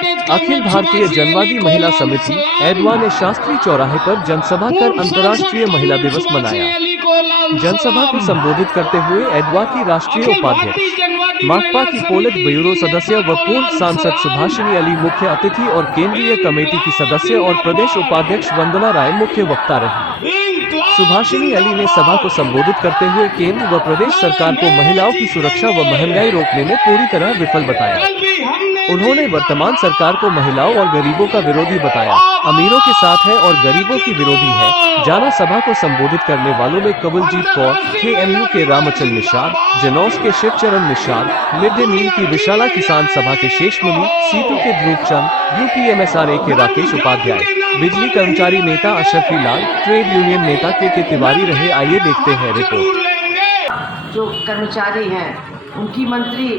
अखिल भारतीय जनवादी महिला समिति एडवा ने शास्त्री चौराहे पर जनसभा कर अंतर्राष्ट्रीय महिला दिवस मनाया। जनसभा को संबोधित करते हुए एडवा की राष्ट्रीय उपाध्यक्ष, माकपा की पोलित ब्यूरो सदस्य व पूर्व सांसद सुभाषिनी अली मुख्य अतिथि और केंद्रीय कमेटी की सदस्य और प्रदेश उपाध्यक्ष वंदना राय मुख्य वक्ता रही। सुभाषिनी अली ने सभा को संबोधित करते हुए केंद्र व प्रदेश सरकार को महिलाओं की सुरक्षा व महंगाई रोकने में पूरी तरह विफल बताया। उन्होंने वर्तमान सरकार को महिलाओं और गरीबों का विरोधी बताया, अमीरों के साथ है और गरीबों की विरोधी है। जाना सभा को संबोधित करने वालों में कवलजीत कौर, KMU के रामचल निषाद, जनौस के Shivcharan Nishad, mid day meal की विशाला किसान सभा के शेषमुनि, सीटू के ध्रुवचंद, UPMSRA के राकेश उपाध्याय, बिजली कर्मचारी नेता अशरफी लाल, ट्रेड यूनियन नेता के तिवारी रहे। आइए देखते हैं रिपोर्ट। जो कर्मचारी हैं उनकी मंत्री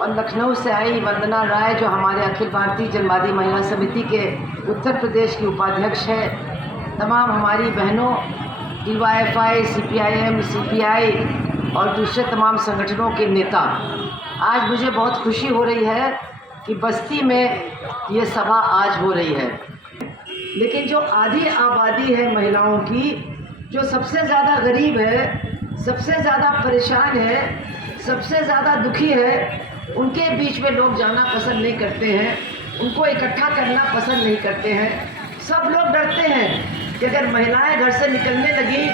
और लखनऊ से आई वंदना राय जो हमारे अखिल भारतीय जनवादी महिला समिति के उत्तर प्रदेश की उपाध्यक्ष है, तमाम हमारी बहनों DYFI, CPIM, CPI और दूसरे तमाम संगठनों के नेता, आज मुझे बहुत खुशी हो रही है कि बस्ती में ये सभा आज हो रही है। लेकिन जो आधी आबादी है महिलाओं की, जो सबसे ज़्यादा गरीब है, सबसे ज़्यादा परेशान है, सबसे ज़्यादा दुखी है, उनके बीच में लोग जाना पसंद नहीं करते हैं, उनको इकट्ठा करना पसंद नहीं करते हैं। सब लोग डरते हैं कि अगर महिलाएं घर से निकलने लगी,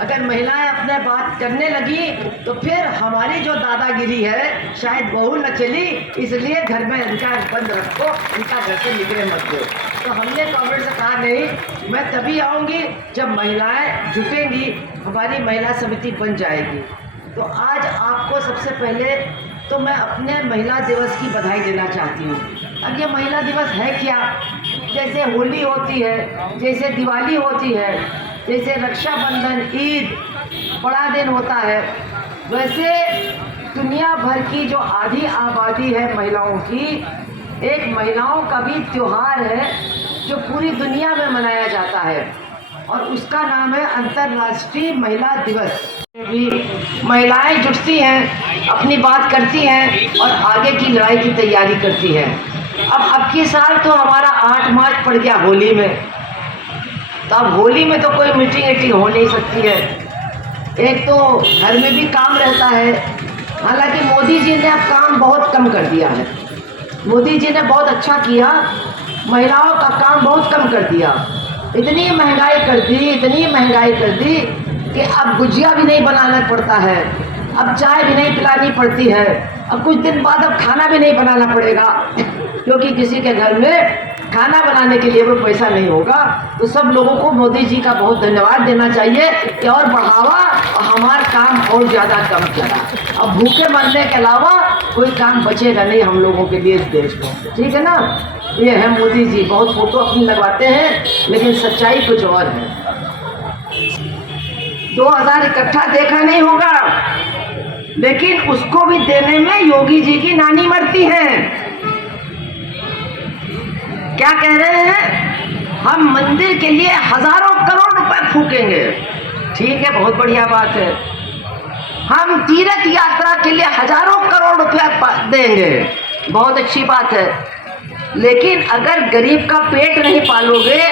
अगर महिलाएं अपने बात करने लगी तो फिर हमारी जो दादागिरी है शायद बहू न चली, इसलिए घर में इनका बंद रखो, इनका घर से निकले मत दो। तो हमने कांग्रेस से कहा नहीं, मैं तभी आऊँगी जब महिलाएं जुटेंगी, हमारी महिला समिति बन जाएगी। तो आज आपको सबसे पहले तो मैं अपने महिला दिवस की बधाई देना चाहती हूँ। अब ये महिला दिवस है क्या? जैसे होली होती है, जैसे दिवाली होती है, जैसे रक्षाबंधन, ईद बड़ा दिन होता है, वैसे दुनिया भर की जो आधी आबादी है महिलाओं की, एक महिलाओं का भी त्योहार है जो पूरी दुनिया में मनाया जाता है और उसका नाम है अंतर्राष्ट्रीय महिला दिवस। महिलाएं जुटती हैं, अपनी बात करती हैं और आगे की लड़ाई की तैयारी करती हैं। अब की साल तो हमारा 8 मार्च पड़ गया होली में, तो अब होली में तो कोई मीटिंग वीटिंग हो नहीं सकती है। एक तो घर में भी काम रहता है, हालांकि मोदी जी ने अब काम बहुत कम कर दिया है। मोदी जी ने बहुत अच्छा किया, महिलाओं का काम बहुत कम कर दिया। इतनी महंगाई कर दी, इतनी महंगाई कर दी कि अब गुजिया भी नहीं बनाना पड़ता है, अब चाय भी नहीं पिलानी पड़ती है, अब कुछ दिन बाद अब खाना भी नहीं बनाना पड़ेगा क्योंकि किसी के घर में खाना बनाने के लिए वो पैसा नहीं होगा। तो सब लोगों को मोदी जी का बहुत धन्यवाद देना चाहिए कि और बढ़ावा और हमारा काम और ज़्यादा कम करा। अब भूखे मरने के अलावा कोई काम बचेगा नहीं हम लोगों के लिए इस देश में, ठीक है ना। ये है मोदी जी, बहुत फोटो अपनी लगवाते हैं लेकिन सच्चाई कुछ और है। 2000 इकट्ठा देखा नहीं होगा, लेकिन उसको भी देने में योगी जी की नानी मरती है। क्या कह रहे हैं? हम मंदिर के लिए हजारों करोड़ रुपए फूकेंगे। ठीक है, बहुत बढ़िया बात है। हम तीर्थ यात्रा के लिए हजारों करोड़ रुपया देंगे, बहुत अच्छी बात है। लेकिन अगर गरीब का पेट नहीं पालोगे,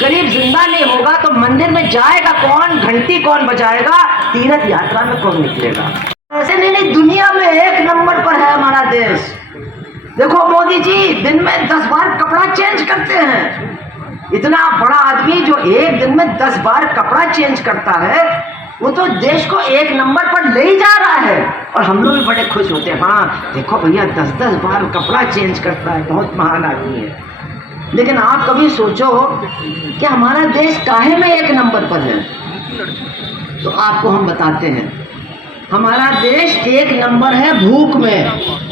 गरीब जिंदा नहीं होगा, तो मंदिर में जाएगा कौन, घंटी कौन बजाएगा, तीर्थ यात्रा में कौन निकलेगा? ऐसे नहीं, दुनिया में 1 नंबर पर है हमारा देश। देखो मोदी जी दिन में 10 बार कपड़ा चेंज करते हैं। इतना बड़ा आदमी जो एक दिन में 10 बार कपड़ा चेंज करता है, वो तो देश को 1 नंबर पर ले ही जा रहा है। और हम लोग भी बड़े खुश होते हैं, हाँ देखो भैया 10-10 बार कपड़ा चेंज करता है, बहुत महान आदमी है। लेकिन आप कभी सोचो कि हमारा देश काहे में 1 नंबर पर है? तो आपको हम बताते हैं, हमारा देश 1 नंबर है भूख में।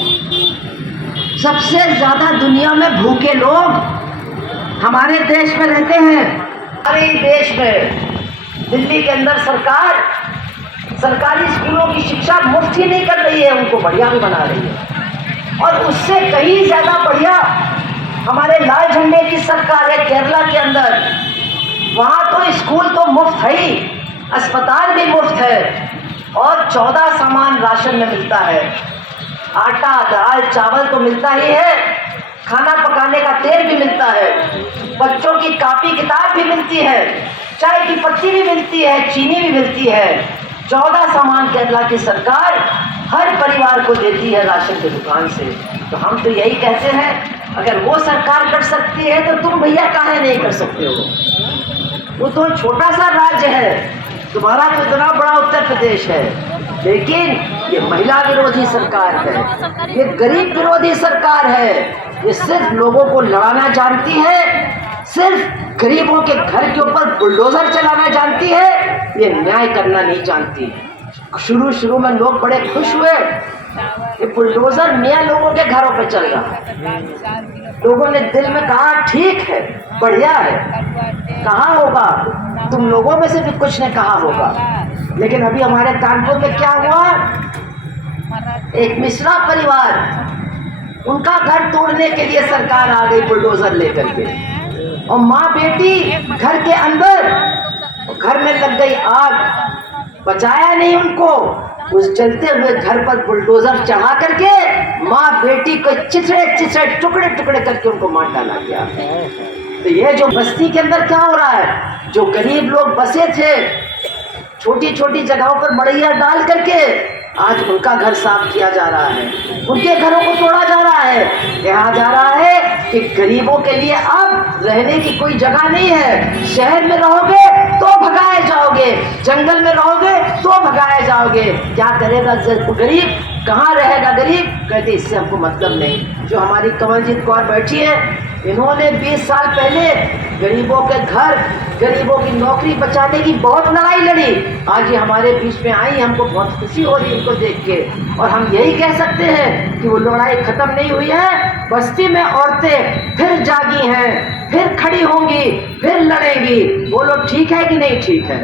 सबसे ज्यादा दुनिया में भूखे लोग हमारे देश में रहते हैं। हमारे देश में दिल्ली के अंदर सरकार सरकारी स्कूलों की शिक्षा मुफ्त ही नहीं कर रही है, उनको बढ़िया भी बना रही है। और उससे कहीं ज्यादा बढ़िया हमारे लाल झंडे की सरकार है केरला के अंदर। वहाँ तो स्कूल तो मुफ्त है ही, अस्पताल भी मुफ्त है और 14 सामान राशन में मिलता है। आटा, दाल, चावल तो मिलता ही है, खाना पकाने बच्चों की कापी किताब भी मिलती है, चाय की पत्ती भी मिलती है, चीनी भी मिलती है। 14 सामान केरला की सरकार हर परिवार को देती है राशन की दुकान से। तो हम तो यही कहते हैं, अगर वो सरकार कर सकती है तो तुम भैया काहे नहीं कर सकते हो? वो तो छोटा सा राज्य है, तुम्हारा तो इतना बड़ा उत्तर प्रदेश है, लेकिन ये महिला विरोधी सरकार है, ये गरीब विरोधी सरकार है। ये सिर्फ लोगों को लड़ाना जानती है, सिर्फ गरीबों के घर के ऊपर बुलडोजर चलाना जानती है, ये न्याय करना नहीं जानती। शुरू में लोग बड़े खुश हुए, ये बुलडोजर नया लोगों के घरों पे चल रहा है। लोगों ने दिल में कहा ठीक है, बढ़िया है, कहा होगा, तुम लोगों में से भी कुछ ने कहा होगा। लेकिन अभी हमारे कानपुर में क्या हुआ, एक मिश्रा परिवार, उनका घर तोड़ने के लिए सरकार आ गई बुलडोजर लेकर के, और माँ बेटी घर के अंदर, घर में लग गई आग, बचाया नहीं उनको। उस जलते हुए घर पर बुलडोजर चढ़ा करके माँ बेटी को चिथड़े टुकड़े टुकड़े करके उनको मार डाला गया। तो ये जो बस्ती के अंदर क्या हो रहा है, जो गरीब लोग बसे थे छोटी छोटी जगहों पर मड़ैया डाल करके, आज उनका घर साफ किया जा रहा है, उनके घरों को तोड़ा जा रहा है। कहा जा रहा है कि गरीबों के लिए अब रहने की कोई जगह नहीं है, शहर में रहोगे तो भगाए जाओगे, जंगल में रहोगे तो भगाए जाओगे। क्या करेगा गरीब, कहाँ रहेगा गरीब? कहते इससे हमको मतलब नहीं। जो हमारी कमलजीत कौर बैठी है, इन्होंने 20 साल पहले गरीबों के घर, गरीबों की नौकरी बचाने की बहुत लड़ाई लड़ी। आज ये हमारे बीच में आई, हमको बहुत खुशी हो रही है इनको देख के। और हम यही कह सकते हैं कि वो लड़ाई खत्म नहीं हुई है। बस्ती में औरतें फिर जागी हैं, फिर खड़ी होंगी, फिर लड़ेंगी। बोलो ठीक है कि नहीं ठीक है?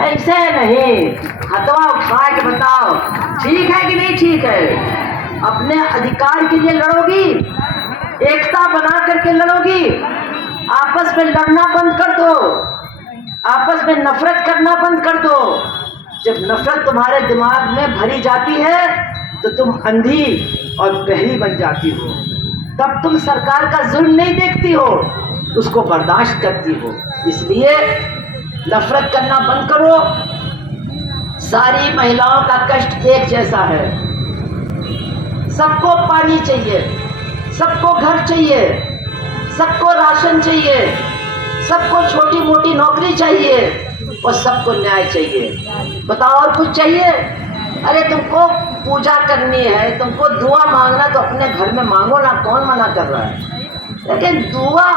ऐसे नहीं, हथवा उठा के बताओ ठीक है कि नहीं ठीक है? अपने अधिकार के लिए लड़ोगी, एकता बना करके लड़ोगी, आपस में लड़ना बंद कर दो, आपस में नफरत करना बंद कर दो। जब नफरत तुम्हारे दिमाग में भरी जाती है तो तुम अंधी और बहरी बन जाती हो, तब तुम सरकार का जुल्म नहीं देखती हो, उसको बर्दाश्त करती हो। इसलिए नफरत करना बंद करो। सारी महिलाओं का कष्ट एक जैसा है, सबको पानी चाहिए, सबको घर चाहिए, सबको राशन चाहिए, सबको छोटी मोटी नौकरी चाहिए, और सबको न्याय चाहिए। बताओ और कुछ चाहिए? अरे तुमको पूजा करनी है, तुमको दुआ मांगना तो अपने घर में मांगो ना, कौन मना कर रहा है? लेकिन दुआ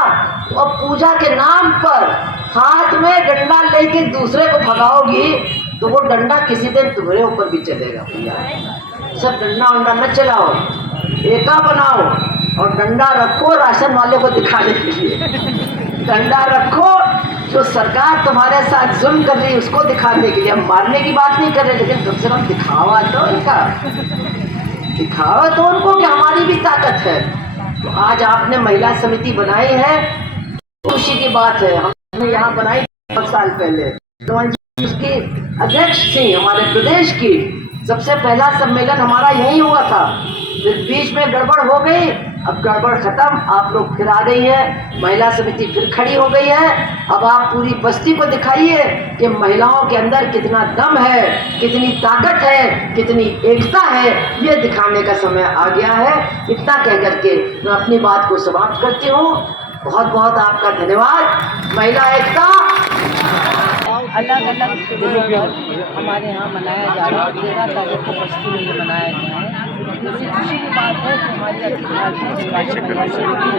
और पूजा के नाम पर हाथ में डंडा लेके दूसरे को भगाओगी तो वो डंडा किसी दिन तुम्हारे ऊपर भी चलेगा। भैया सब डंडा उंडा न चलाओ, एका बनाओ और डंडा रखो राशन वाले को दिखाने के लिए। डंडा रखो जो सरकार तुम्हारे साथ जुल्म कर रही है उसको दिखाने के लिए। हम मारने की बात नहीं कर रहे, लेकिन कम से कम दिखावा तो इनका, दिखावा तो उनको कि हमारी भी ताकत है। तो आज आपने महिला समिति बनाई है, खुशी की बात है। हमने यहाँ बनाई 5 साल पहले, तो उसकी अध्यक्ष थी हमारे प्रदेश की। सबसे पहला सम्मेलन हमारा यही हुआ था, फिर बीच में गड़बड़ हो गई, अब गड़बड़ खत्म, आप लोग फिर आ गई है, महिला समिति फिर खड़ी हो गई है। अब आप पूरी बस्ती को दिखाइए कि महिलाओं के अंदर कितना दम है, कितनी ताकत है, कितनी एकता है, ये दिखाने का समय आ गया है। इतना कह करके मैं अपनी बात को समाप्त करती हूँ। बहुत बहुत आपका धन्यवाद। महिला एकता अलग अलग दिनों पर हमारे यहाँ मनाया जा रहा है। 13 तारीख को बस्ती में ये मनाया गया है। इससे खुशी की बात है कि हमारी अखिल भारतीय महिला समिति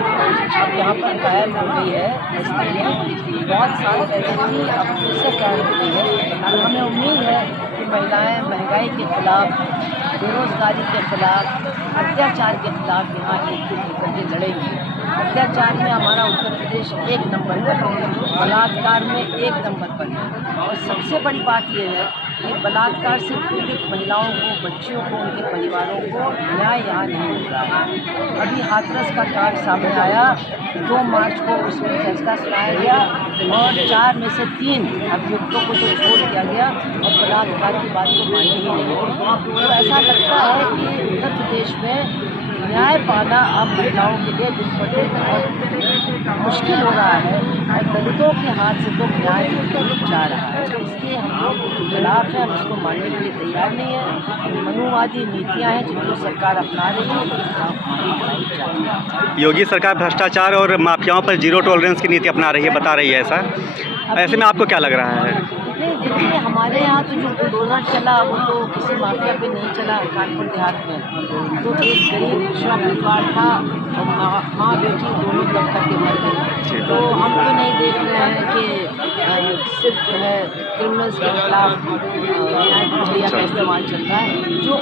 अब यहाँ पर कायम हो गई है बस्ती में। बहुत साल पहले ही अब फिर से कायम हो गई है और हमें उम्मीद है कि महिलाएँ महंगाई के खिलाफ, बेरोजगारी के खिलाफ, अत्याचार के खिलाफ यहाँ एकजुट होकर के लड़ेंगी। अत्याचार में हमारा उत्तर प्रदेश 1 नंबर पर है, बलात्कार में 1 नंबर पर है। और सबसे बड़ी बात यह है कि बलात्कार से पीड़ित महिलाओं को, बच्चियों को, उनके परिवारों को न्याय यहाँ नहीं मिल रहा है। अभी हाथरस का कांड सामने आया, 2 मार्च को उसमें फैसला सुनाया गया और 4 में से 3 अभियुक्तों को तो छोड़ दिया गया और बलात्कार की बात को मानी ही नहीं। तो ऐसा लगता है कि उत्तर प्रदेश में न्याय पाना अब महिलाओं के लिए दिन ब दिन मुश्किल हो रहा है और दलितों के हाथ से तो न्याय जा रहा है। इसके हम लोग खिलाफ हैं, हम इसको मानने के लिए तैयार नहीं है। मनुवादी नीतियाँ हैं जिनको सरकार अपना रही है, उसके खिलाफ हमारी लड़ाई जारी है। योगी सरकार भ्रष्टाचार और माफियाओं पर जीरो टॉलरेंस की नीति अपना रही है, बता रही है ऐसा। ऐसे में आपको क्या लग रहा है? नहीं, देखिए हमारे यहाँ तो जो बुलडोजर चला वो तो किसी माफिया पे नहीं चला। कानपुर देहात में तो एक गरीब पिछड़ा परिवार था और माँ बेटी दोनों दब करके मर गए। तो हम तो नहीं देख रहे हैं कि सिर्फ जो है क्रिमिनल्स के खिलाफ न्याय प्रक्रिया का इस्तेमाल चल रहा है। जो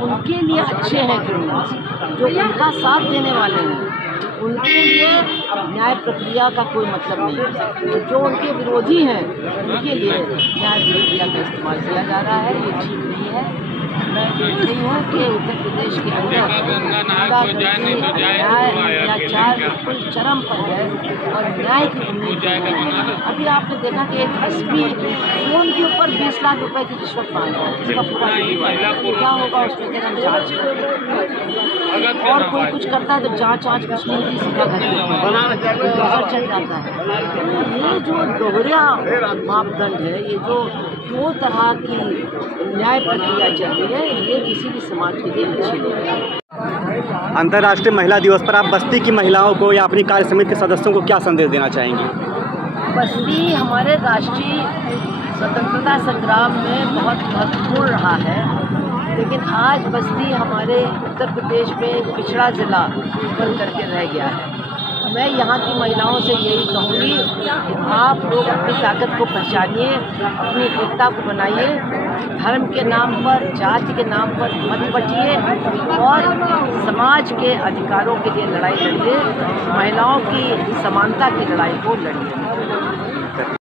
उनके लिए अच्छे हैं क्रिमिनल्स, जो उनका साथ देने वाले हैं, उनके लिए न्याय प्रक्रिया का कोई मतलब नहीं है। तो जो उनके विरोधी हैं उनके लिए न्याय प्रक्रिया का इस्तेमाल किया जा रहा है, ये ठीक नहीं है। मैं देख रही हूँ कि उत्तर प्रदेश के अंदर न्याय अत्याचार बिल्कुल चरम पर है और न्याय की उम्मीद है। अभी आपने देखा कि एक एसपी फोन के ऊपर 20 लाख रुपए की रिश्वत मांग रहा है, इसका पूरा क्या होगा उसमें जब हम जाँच करते और कोई कुछ करता है तो जाँच कुछ नहीं की, सीधा घर चल जाता है। ये जो दोहरा मापदंड है, ये जो दो तरह की न्याय प्रक्रिया चल रही है, ये किसी भी समाज के लिए अच्छी नहीं है। अंतर्राष्ट्रीय महिला दिवस पर आप बस्ती की महिलाओं को या अपनी कार्य समिति के सदस्यों को क्या संदेश देना चाहेंगी? बस्ती हमारे राष्ट्रीय स्वतंत्रता संग्राम में बहुत महत्वपूर्ण रहा है, लेकिन आज बस्ती हमारे उत्तर प्रदेश में एक पिछड़ा ज़िला बन करके रह गया है। मैं यहाँ की महिलाओं से यही कहूँगी कि आप लोग अपनी ताकत को पहचानिए, अपनी एकता को बनाइए, धर्म के नाम पर, जाति के नाम पर मत बटिए और समाज के अधिकारों के लिए लड़ाई लड़िए, महिलाओं की समानता की लड़ाई को लड़िए।